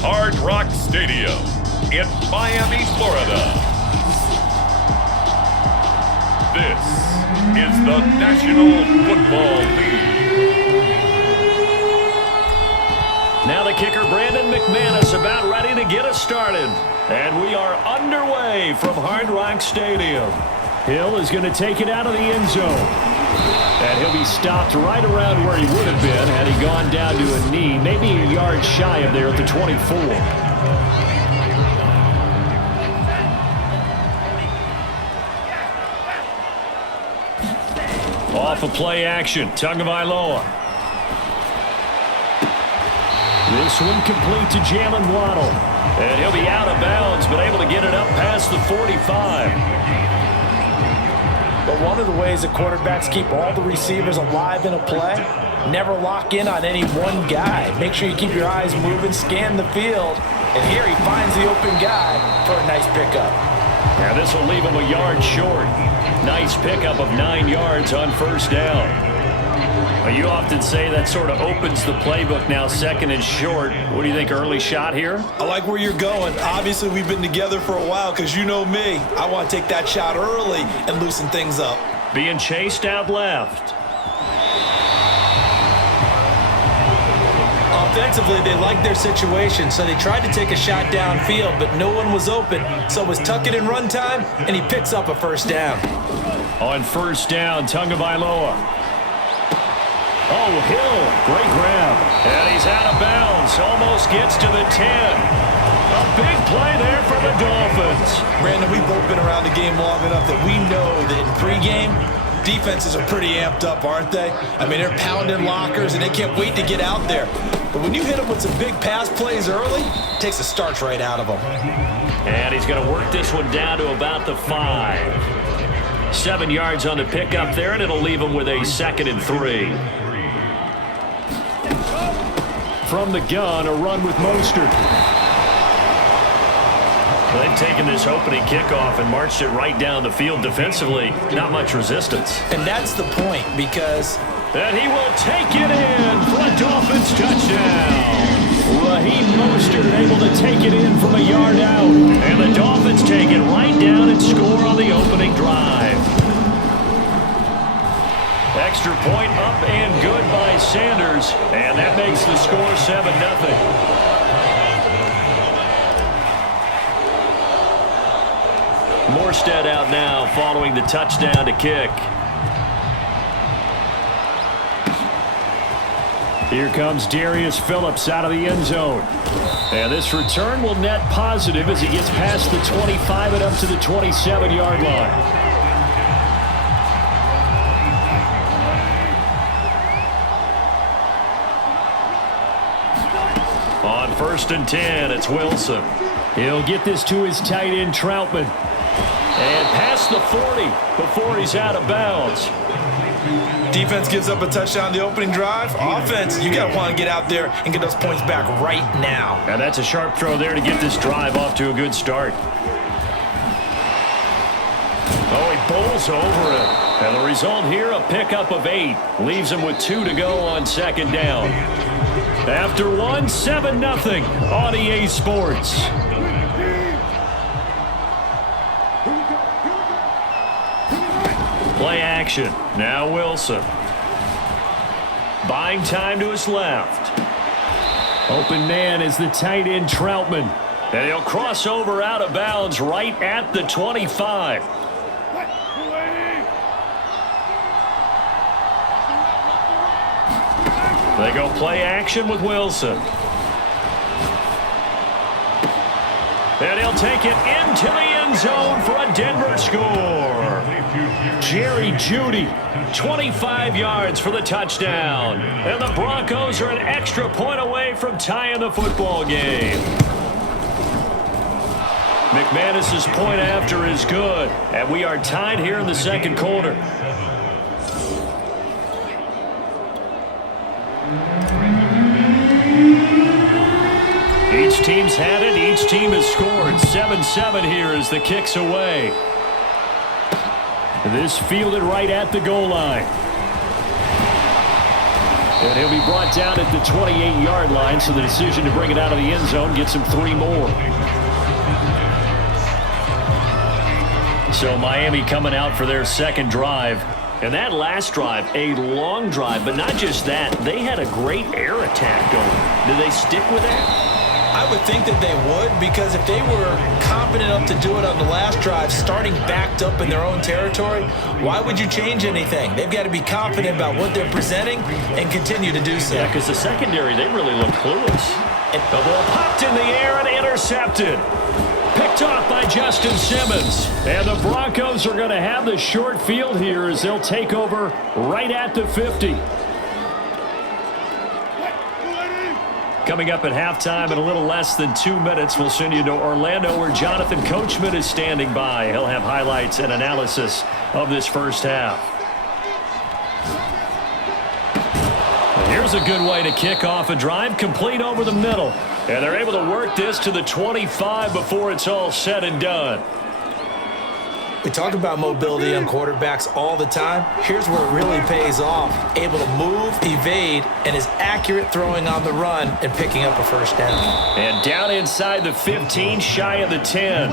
Hard Rock Stadium in Miami, Florida. This is the National Football League. Now the kicker, Brandon McManus, about ready to get us started. And we are underway from Hard Rock Stadium. Hill is going to take it out of the end zone. And he'll be stopped right around where he would have been had he gone down to a knee, maybe a yard shy of there at the 24. Off of play action, Tagovailoa. This one complete to Jalen Waddle. And he'll be out of bounds, but able to get it up past the 45. But one of the ways that quarterbacks keep all the receivers alive in a play, never lock in on any one guy. Make sure you keep your eyes moving, scan the field, and here he finds the open guy for a nice pickup. Now this will leave him a yard short. Nice pickup of 9 yards on first down. You often say that sort of opens the playbook now, second and short. What do you think, early shot here? I like where you're going. Obviously, we've been together for a while because you know me. I want to take that shot early and loosen things up. Being chased out left. Offensively, they liked their situation, so they tried to take a shot downfield, but no one was open. So it was tuck it in run time, and he picks up a first down. On first down, Tagovailoa. Oh, Hill, great grab. And he's out of bounds, almost gets to the 10. A big play there for the Dolphins. Brandon, we've both been around the game long enough that we know that in pregame, defenses are pretty amped up, aren't they? I mean, they're pounding lockers, and they can't wait to get out there. But when you hit them with some big pass plays early, it takes the starch right out of them. And he's going to work this one down to about the 5. 7 yards on the pickup there, and it'll leave him with a 2nd and 3. From the gun, a run with Mostert. They've taken this opening kickoff and marched it right down the field defensively. Not much resistance. And that's the point, because... And he will take it in for a Dolphins touchdown. Raheem Mostert able to take it in from a yard out. And the Dolphins take it right down and score on the opening drive. Extra point up and good by Sanders. And that makes the score 7-0. Morstead out now following the touchdown to kick. Here comes Darius Phillips out of the end zone. And this return will net positive as he gets past the 25 and up to the 27-yard line. On 1st and 10, it's Wilson. He'll get this to his tight end, Troutman. And past the 40 before he's out of bounds. Defense gives up a touchdown the opening drive. Offense, you got to want to get out there and get those points back right now. And that's a sharp throw there to get this drive off to a good start. Oh, he bowls over it. And the result here, a pickup of 8. Leaves him with 2 to go on 2nd down. After one, 7-0 on EA Sports. Play action. Now Wilson. Buying time to his left. Open man is the tight end Troutman. And he'll cross over out of bounds right at the 25. They go play action with Wilson. And he'll take it into the end zone for a Denver score. Jerry Jeudy, 25 yards for the touchdown. And the Broncos are an extra point away from tying the football game. McManus's point after is good. And we are tied here in the 2nd quarter. Each team's had it. Each team has scored. 7-7 here as the kick's away. This fielded right at the goal line. And he'll be brought down at the 28-yard line, so the decision to bring it out of the end zone gets him 3 more. So Miami coming out for their second drive. And that last drive, a long drive, but not just that. They had a great air attack going. Did they stick with that? I would think that they would, because if they were confident enough to do it on the last drive, starting backed up in their own territory, why would you change anything? They've got to be confident about what they're presenting and continue to do so. Yeah, because the secondary, they really look clueless. And the ball popped in the air and intercepted. Picked off by Justin Simmons. And the Broncos are going to have the short field here as they'll take over right at the 50. Coming up at halftime in a little less than 2 minutes, we'll send you to Orlando where Jonathan Coachman is standing by. He'll have highlights and analysis of this first half. And here's a good way to kick off a drive, complete over the middle. And they're able to work this to the 25 before it's all said and done. We talk about mobility on quarterbacks all the time. Here's where it really pays off. Able to move, evade, and is accurate throwing on the run and picking up a first down. And down inside the 15, shy of the 10.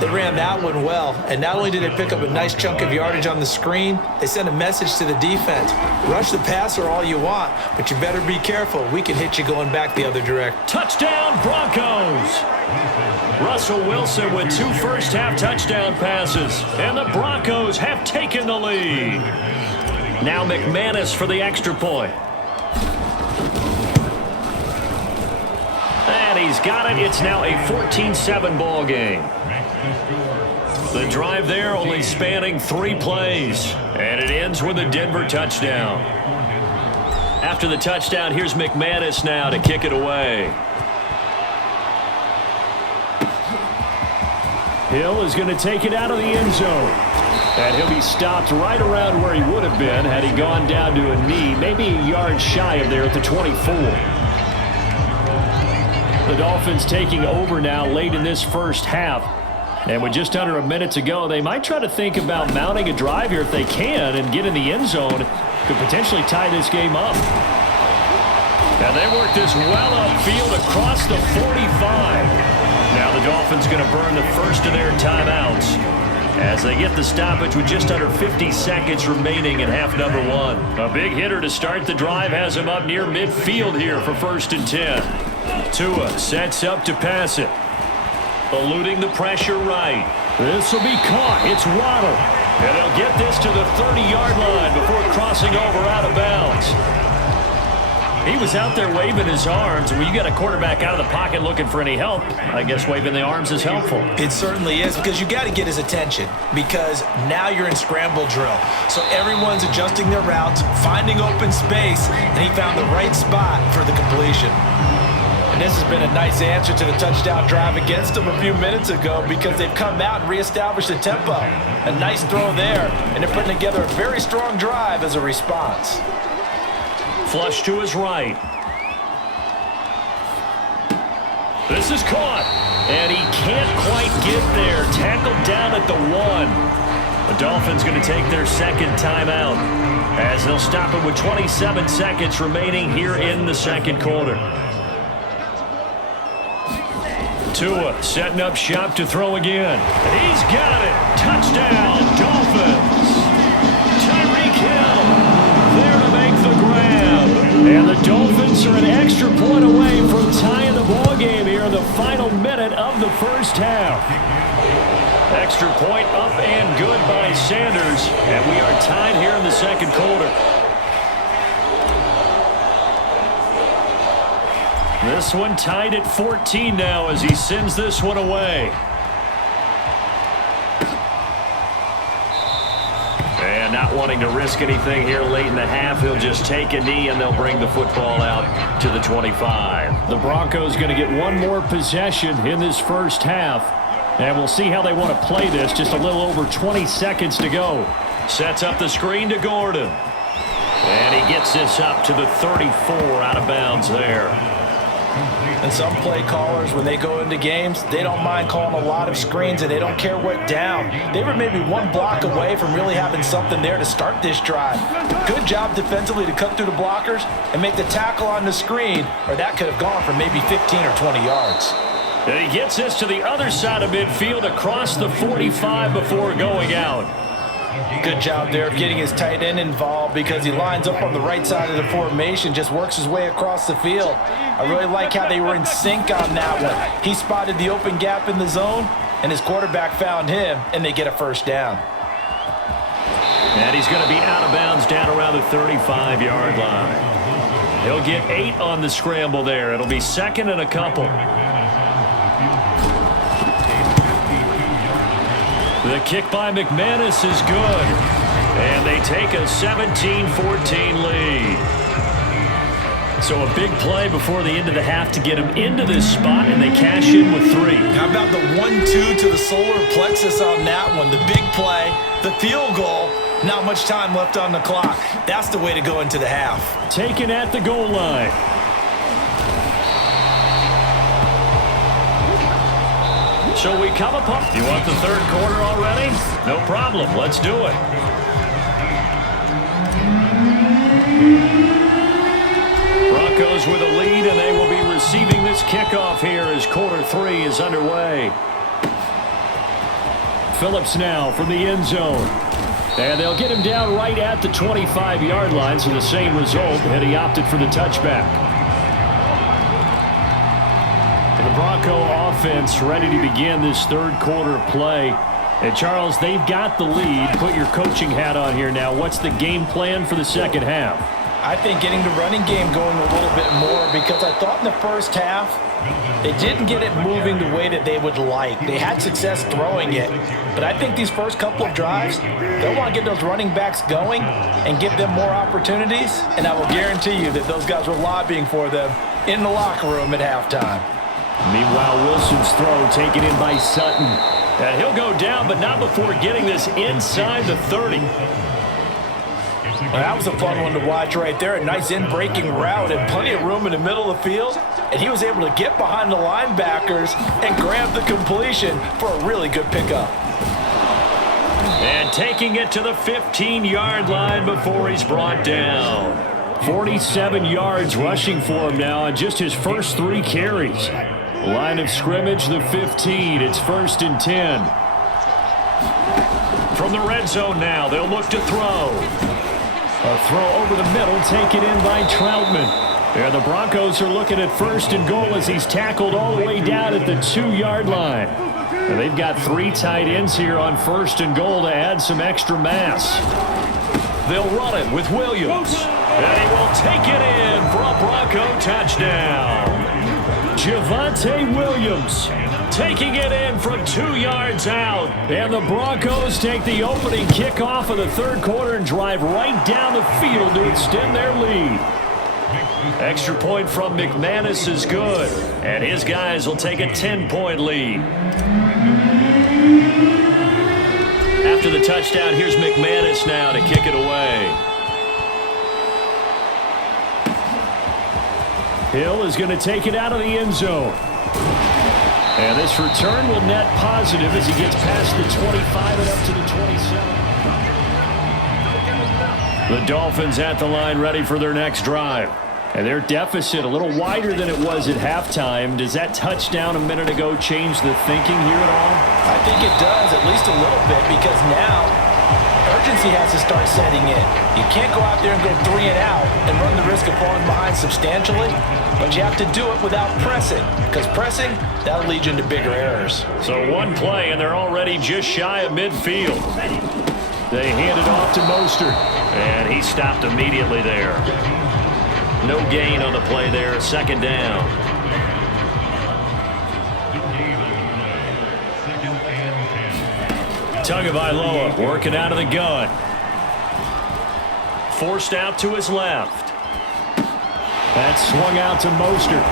They ran that one well, and not only did they pick up a nice chunk of yardage on the screen, they sent a message to the defense. Rush the passer all you want, but you better be careful. We can hit you going back the other direction. Touchdown, Broncos! Russell Wilson with 2 first-half touchdown passes, and the Broncos have taken the lead. Now McManus for the extra point. And he's got it. It's now a 14-7 ball game. The drive there only spanning 3 plays, and it ends with a Denver touchdown. After the touchdown, here's McManus now to kick it away. Hill is going to take it out of the end zone. And he'll be stopped right around where he would have been had he gone down to a knee, maybe a yard shy of there at the 24. The Dolphins taking over now late in this first half. And with just under a minute to go, they might try to think about mounting a drive here if they can and get in the end zone. Could potentially tie this game up. And they work this well upfield across the 45. Now the Dolphins going to burn the first of their timeouts as they get the stoppage with just under 50 seconds remaining in half number 1. A big hitter to start the drive has him up near midfield here for 1st and 10. Tua sets up to pass it. Eluding the pressure right. This will be caught. It's Waddle. And they'll get this to the 30-yard line before crossing over out of bounds. He was out there waving his arms. When you got a quarterback out of the pocket looking for any help, I guess waving the arms is helpful. It certainly is, because you got to get his attention, because now you're in scramble drill. So everyone's adjusting their routes, finding open space, and he found the right spot for the completion. And this has been a nice answer to the touchdown drive against them a few minutes ago, because they've come out and reestablished the tempo. A nice throw there, and they're putting together a very strong drive as a response. Flush to his right. This is caught. And he can't quite get there. Tackled down at the 1. The Dolphins going to take their second timeout as they'll stop it with 27 seconds remaining here in the second quarter. Tua setting up shop to throw again. He's got it. Touchdown, Dolphins. Tyreek Hill there to make the grab. And the Dolphins are an extra point away from tying the ball game here in the final minute of the first half. Extra point up and good by Sanders. And we are tied here in the second quarter. This one tied at 14 now as he sends this one away. And not wanting to risk anything here late in the half, he'll just take a knee and they'll bring the football out to the 25. The Broncos going to get one more possession in this first half. And we'll see how they want to play this. Just a little over 20 seconds to go. Sets up the screen to Gordon. And he gets this up to the 34 out of bounds there. And some play callers, when they go into games, they don't mind calling a lot of screens, and they don't care what down. They were maybe one block away from really having something there to start this drive. Good job defensively to cut through the blockers and make the tackle on the screen, or that could have gone for maybe 15 or 20 yards. And he gets this to the other side of midfield across the 45 before going out. Good job there of getting his tight end involved, because he lines up on the right side of the formation, just works his way across the field. I really like how they were in sync on that one. He spotted the open gap in the zone, and his quarterback found him, and they get a first down. And he's going to be out of bounds down around the 35-yard line. He'll get 8 on the scramble there. It'll be second and a couple. The kick by McManus is good. And they take a 17-14 lead. So a big play before the end of the half to get him into this spot, and they cash in with 3. How about the 1-2 to the solar plexus on that one? The big play, the field goal, not much time left on the clock. That's the way to go into the half. Taken at the goal line. So we come upon. You want the third quarter already? No problem. Let's do it. Broncos with a lead, and they will be receiving this kickoff here as quarter 3 is underway. Phillips now from the end zone. And they'll get him down right at the 25-yard line, so the same result, and he opted for the touchback. The Bronco offense ready to begin this third quarter play. And Charles, they've got the lead. Put your coaching hat on here now. What's the game plan for the second half? I think getting the running game going a little bit more, because I thought in the first half they didn't get it moving the way that they would like. They had success throwing it, but I think these first couple of drives, they'll want to get those running backs going and give them more opportunities, and I will guarantee you that those guys were lobbying for them in the locker room at halftime. Meanwhile, Wilson's throw taken in by Sutton. And he'll go down, but not before getting this inside the 30. Well, that was a fun one to watch right there. A nice in-breaking route and plenty of room in the middle of the field. And he was able to get behind the linebackers and grab the completion for a really good pickup. And taking it to the 15-yard line before he's brought down. 47 yards rushing for him now on just his first 3 carries. Line of scrimmage, the 15. It's 1st and 10. From the red zone now, they'll look to throw. A throw over the middle, taken in by Troutman. And the Broncos are looking at 1st and goal as he's tackled all the way down at the 2-yard line. And they've got 3 tight ends here on 1st and goal to add some extra mass. They'll run it with Williams. And he will take it in for a Bronco touchdown. Javonte Williams taking it in from 2 yards out. And the Broncos take the opening kickoff of the third quarter and drive right down the field to extend their lead. Extra point from McManus is good. And his guys will take a 10-point lead. After the touchdown, here's McManus now to kick it away. Hill is going to take it out of the end zone. And this return will net positive as he gets past the 25 and up to the 27. The Dolphins at the line ready for their next drive. And their deficit a little wider than it was at halftime. Does that touchdown a minute ago change the thinking here at all? I think it does, at least a little bit, because now urgency has to start setting in. You can't go out there and go 3 and out and run the risk of falling behind substantially, but you have to do it without pressing, because pressing, that'll lead you into bigger errors. So one play, and they're already just shy of midfield. They hand it off to Mostert, and he stopped immediately there. No gain on the play there, 2nd down. Tagovailoa working out of the gun. Forced out to his left. That swung out to Mostert.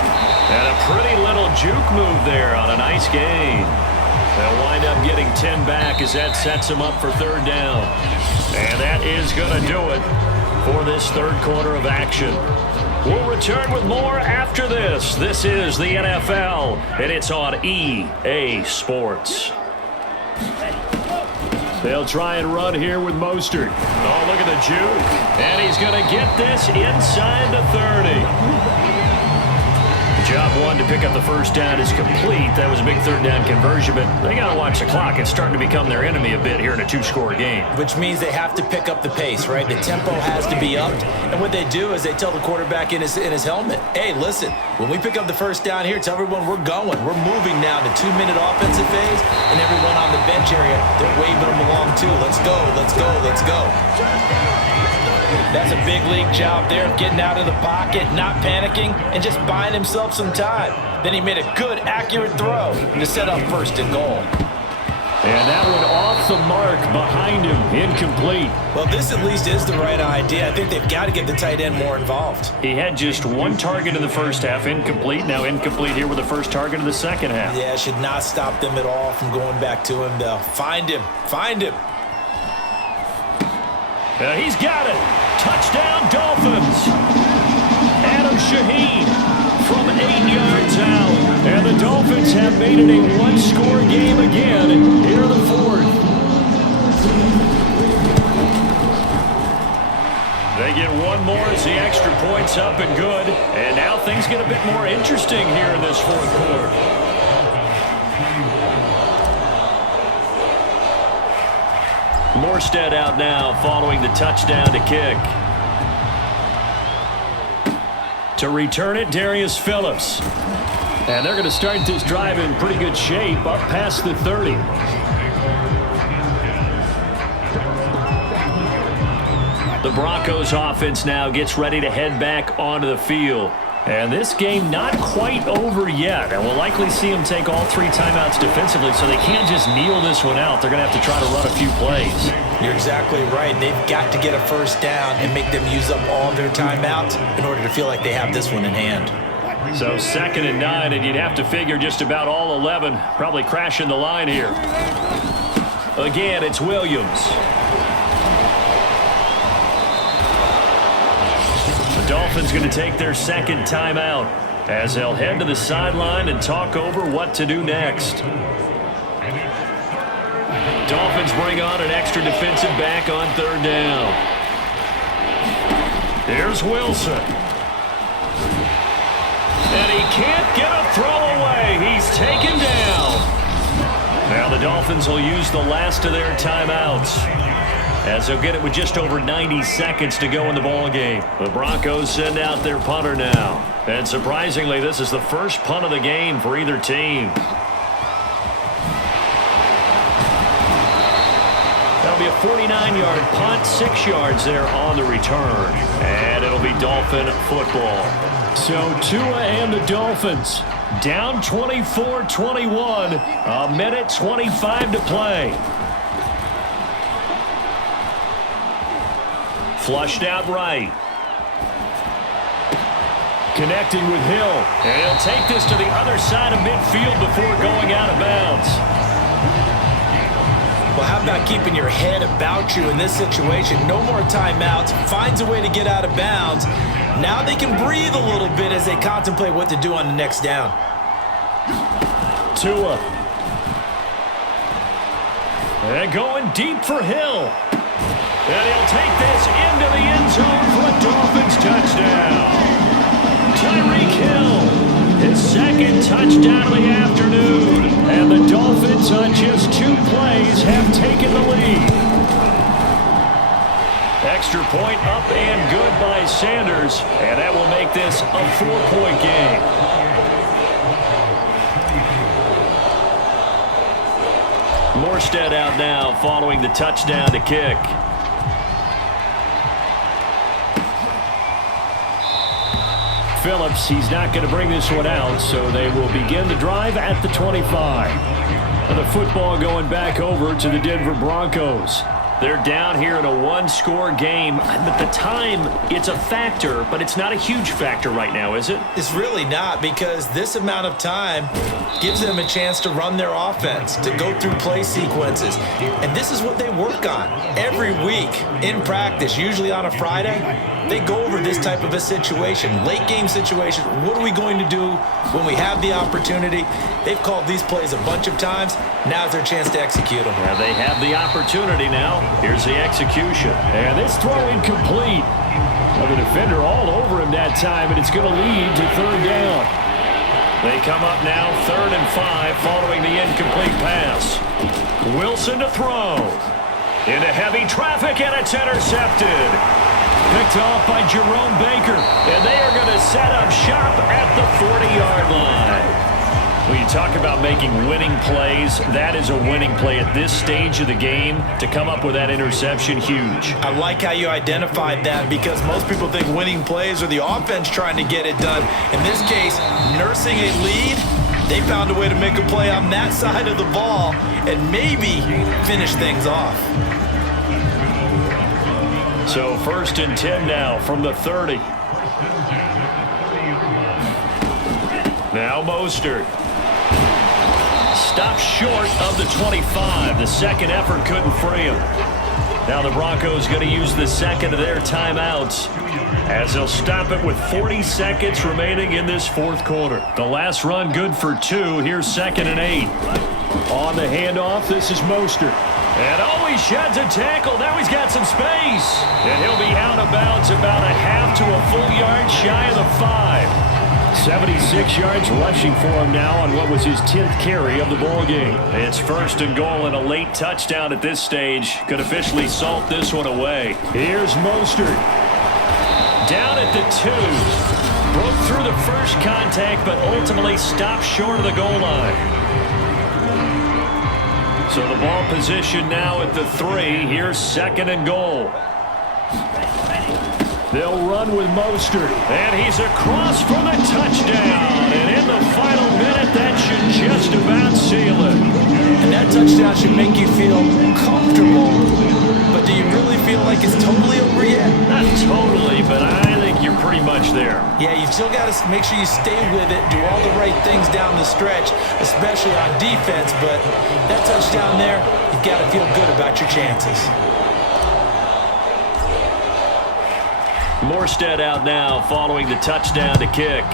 And a pretty little juke move there on a nice gain. They'll wind up getting 10 back as that sets them up for 3rd down. And that is going to do it for this third quarter of action. We'll return with more after this. This is the NFL, and it's on EA Sports. They'll try and run here with Mostert. Oh, look at the juke. And he's going to get this inside the 30. Job one to pick up the first down is complete. That was a big third down conversion, but they got to watch the clock. It's starting to become their enemy a bit here in a two-score game. Which means they have to pick up the pace, right? The tempo has to be upped. And what they do is they tell the quarterback in his helmet, hey, listen, when we pick up the first down here, tell everyone we're going. We're moving now to 2-minute offensive phase, and everyone on the bench area, they're waving them along too. Let's go, let's go, let's go. That's a big league job there of getting out of the pocket, not panicking, and just buying himself some time. Then he made a good, accurate throw to set up first and goal. And that one off the mark behind him, incomplete. Well, this at least is the right idea. I think they've got to get the tight end more involved. He had just one target in the first half, incomplete. Now incomplete here with the first target of the second half. Yeah, it should not stop them at all from going back to him, though. Find him. Find him. He's got it. Touchdown, Dolphins. Adam Shaheen from 8 yards out. And the Dolphins have made it a one-score game again here in the fourth. They get one more as the extra point's up and good. And now things get a bit more interesting here in this fourth quarter. Morstead out now following the touchdown to kick. To return it, Darius Phillips. And they're going to start this drive in pretty good shape up past the 30. The Broncos offense now gets ready to head back onto the field. And this game not quite over yet. And we'll likely see them take all 3 timeouts defensively, so they can't just kneel this one out. They're going to have to try to run a few plays. You're exactly right. They've got to get a first down and make them use up all their timeouts in order to feel like they have this one in hand. So 2nd and 9, and you'd have to figure just about all 11 probably crashing the line here. Again, it's Williams. The Dolphins going to take their second timeout as they'll head to the sideline and talk over what to do next. Dolphins bring on an extra defensive back on 3rd down. Here's Wilson. And he can't get a throw away. He's taken down. Now the Dolphins will use the last of their timeouts, as they'll get it with just over 90 seconds to go in the ballgame. The Broncos send out their punter now. And surprisingly, this is the first punt of the game for either team. That'll be a 49-yard punt, 6 yards there on the return. And it'll be Dolphin football. So Tua and the Dolphins down 24-21, a minute 25 to play. Flushed out right. Connecting with Hill. And he'll take this to the other side of midfield before going out of bounds. Well, how about keeping your head about you in this situation? No more timeouts. Finds a way to get out of bounds. Now they can breathe a little bit as they contemplate what to do on the next down. Tua. And going deep for Hill. And he'll take this into the end zone for a Dolphins touchdown. Tyreek Hill, his second touchdown of the afternoon. And the Dolphins, on just 2 plays, have taken the lead. Extra point up and good by Sanders. And that will make this a 4-point game. Morstead out now following the touchdown to kick. Phillips, he's not going to bring this one out, so they will begin the drive at the 25. And the football going back over to the Denver Broncos. They're down here in a 1-score game. At the time, it's a factor, but it's not a huge factor right now, is it? It's really not, because this amount of time gives them a chance to run their offense, to go through play sequences. And this is what they work on every week in practice, usually on a Friday. they go over this type of a situation, late game situation. What are we going to do when we have the opportunity? They've called these plays a bunch of times. Now's their chance to execute them. Yeah, they have the opportunity now. Here's the execution. And this throw incomplete. Well, the defender all over him that time, and it's going to lead to third down. They come up now 3rd and 5 following the incomplete pass. Wilson to throw. Into heavy traffic, and it's intercepted. Picked off by Jerome Baker, and they are going to set up shop at the 40-yard line. When you talk about making winning plays, that is a winning play at this stage of the game. To come up with that interception, huge. I like how you identified that because most people think winning plays are the offense trying to get it done. In this case, nursing a lead, they found a way to make a play on that side of the ball and maybe finish things off. So 1st and 10 now from the 30. Now Mostert. Stopped short of the 25. The second effort couldn't free him. Now the Broncos going to use the second of their timeouts as they'll stop it with 40 seconds remaining in this 4th quarter. The last run good for 2. Here's 2nd and 8. On the handoff, this is Mostert. And he sheds a tackle. Now he's got some space. And he'll be out of bounds about a half to a full yard shy of the 5. 76 yards rushing for him now on what was his 10th carry of the ball game. It's 1st and goal and a late touchdown at this stage. Could officially salt this one away. Here's Mostert. Down at the 2. Broke through the first contact, but ultimately stopped short of the goal line. So the ball position now at the 3. Here's 2nd and goal. They'll run with Mostert, and he's across for the touchdown. And in the final minute, that should just about seal it. And that touchdown should make you feel comfortable. But do you really feel like it's totally over yet? Not totally, but I think you're pretty much there. Yeah, you've still got to make sure you stay with it, do all the right things down the stretch, especially on defense. But that touchdown there, you've got to feel good about your chances. Morstead out now following the touchdown to kick.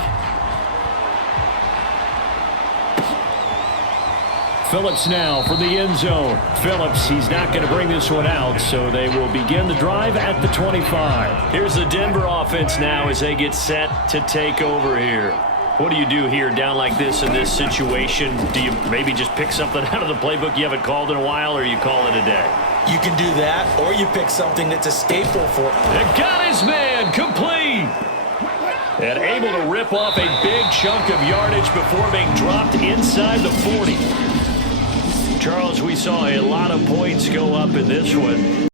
Phillips now from the end zone. Phillips, he's not going to bring this one out, so they will begin the drive at the 25. Here's the Denver offense now as they get set to take over here. What do you do here down like this in this situation? Do you maybe just pick something out of the playbook you haven't called in a while, or you call it a day? You can do that, or you pick something that's a staple for him. And got his man complete. And able to rip off a big chunk of yardage before being dropped inside the 40. Charles, we saw a lot of points go up in this one.